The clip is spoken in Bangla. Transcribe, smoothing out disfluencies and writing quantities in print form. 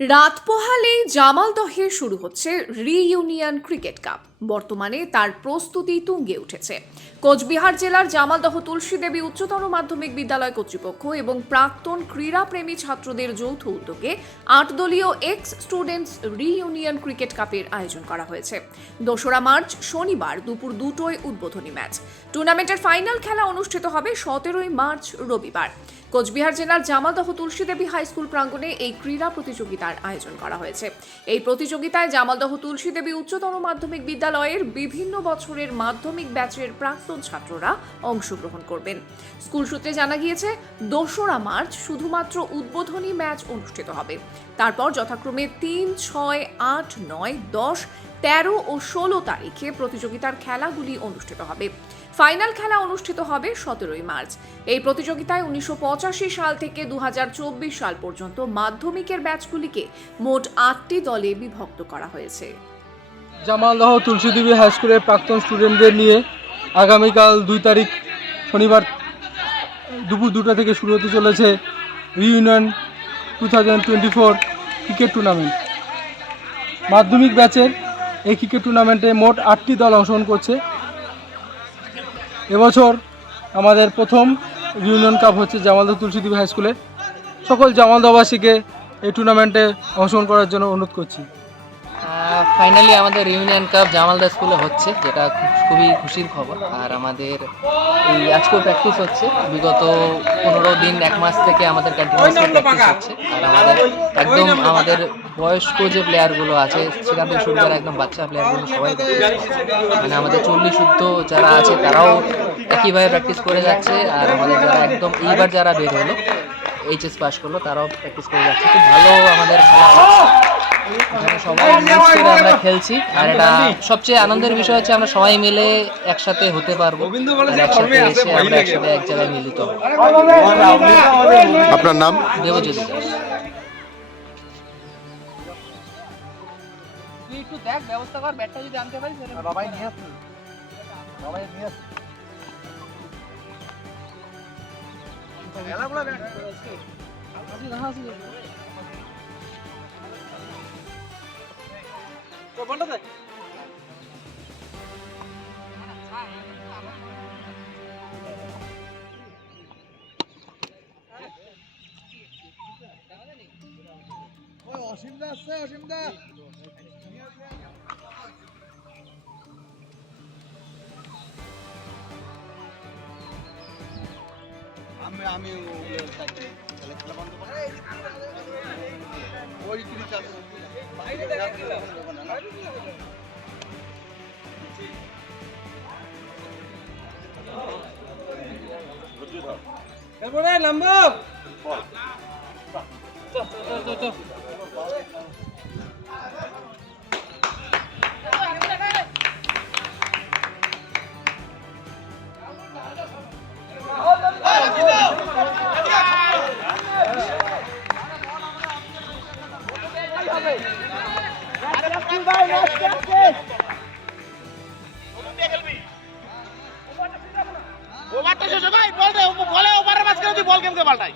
রাত পোহালেই জামালদহে শুরু হচ্ছে রিইউনিয়ন ক্রিকেট কাপ। বর্তমানে তার প্রস্তুতি তুঙ্গে উঠেছে। কোচবিহার জেলার জামালদহ তুলসী দেবী উচ্চতর মাধ্যমিক বিদ্যালয় কর্তৃপক্ষ এবং প্রাক্তন ক্রীড়াপ্রেমী ছাত্রদের যৌথ উদ্যোগে ৮ দলীয় এক্স স্টুডেন্টস রিইউনিয়ন ক্রিকেট কাপের আয়োজন করা হয়েছে। ২রা মার্চ শনিবার দুপুর ২টোয় উদ্বোধনী ম্যাচ। টুর্নামেন্টের ফাইনাল খেলা অনুষ্ঠিত হবে ১৭ই মার্চ রবিবার। কোচবিহার জেলার জামালদহ তুলসী দেবী হাই স্কুল প্রাঙ্গণে এই ক্রীড়া প্রতিযোগিতার আয়োজন করা হয়েছে। এই প্রতিযোগিতায় জামালদহ তুলসী দেবী উচ্চতর মাধ্যমিক বিদ্যালয়ের বিভিন্ন বছরের মাধ্যমিক ব্যাচের প্রাক্তন ছাত্ররা অংশগ্রহণ করবেন। স্কুল সূত্রে জানা গিয়েছে ২রা মার্চ শুধুমাত্র উদ্বোধনী ম্যাচ অনুষ্ঠিত হবে। তারপর যথাক্রমে ৩, ৬, ৮, ৯, ১০, ১৩ ও ১৬ তারিখে প্রতিযোগিতার খেলাগুলি অনুষ্ঠিত হবে। ফাইনাল খেলা অনুষ্ঠিত হবে ১৭ই মার্চ। এই প্রতিযোগিতায় ১৯৮৫ সাল থেকে ২০২৪ সাল পর্যন্ত মাধ্যমিকের ব্যাচগুলিকে মোট ৮টি দলে বিভক্ত করা হয়েছে। জামালদহ তুলসী দেবী হাই স্কুলের প্রাক্তন স্টুডেন্টদের নিয়ে আগামীকাল ২ তারিখ শনিবার দুপুর ২টা থেকে শুরু হতে চলেছে রিইউনিয়ন 2024 ক্রিকেট টুর্নামেন্ট। মাধ্যমিক ব্যাচের এই ক্রিকেট টুর্নামেন্টে মোট ৮টি দল অংশগ্রহণ করছে। এবছর আমাদের প্রথম রিইউনিয়ন কাপ হচ্ছে জামালদহ তুলসী দেবী হাই স্কুলে। সকল জামালদহবাসীকে এই টুর্নামেন্টে অংশগ্রহণ করার জন্য অনুরোধ করছি। ফাইনালি আমাদের রিউনিয়ন কাপ জামালদা স্কুলে হচ্ছে, যেটা খুবই খুশির খবর। আর আমাদের এই আজকেও প্র্যাকটিস হচ্ছে, বিগত ১৫ দিন ১ মাস থেকে আমাদের কন্টিনিউয়াসলি প্র্যাকটিস হচ্ছে। আর আমাদের বয়স্ক যে প্লেয়ারগুলো আছে সেখান থেকে শুরু করে একদম বাচ্চা প্লেয়ারগুলো সবাই মানে আমাদের 40 শুদ্ধ যারা আছে তারাও একইভাবে প্র্যাকটিস করে যাচ্ছে। আর আমাদের যারা একদম এইবার যারা বের হলো এইচএস পাস করলো তারাও প্র্যাকটিস করে যাচ্ছে। খুব ভালো আমাদের খেলা হচ্ছে, এখানে সবাই মিলে আমরা খেলছি। আর এটা সবচেয়ে আনন্দের বিষয় হচ্ছে আমরা সবাই মিলে একসাথে হতে পারবো, একসাথে এসে আমরা একসাথে এক জায়গায় মিলিত হবো। আপনার নাম? দেবজ্যোতি দাস। তুই একটু দেখ ব্যবস্থা কর, ব্যাটটা যদি আনতে পারিস। বাবাই নিয়ে আসুন, বাবাই নিয়ে আসুন। খেলাগুলো ব্যাট বলটা দেখ। অসীমদা আসছে, অসীমদা আমি খেলা বন্ধ করে ওই এরপরে নাম্বার ওভারটা শেষ ভাই, বল দে, বলে ওভারের মাঝখানে তুই বল কেমনে পাল্টাই।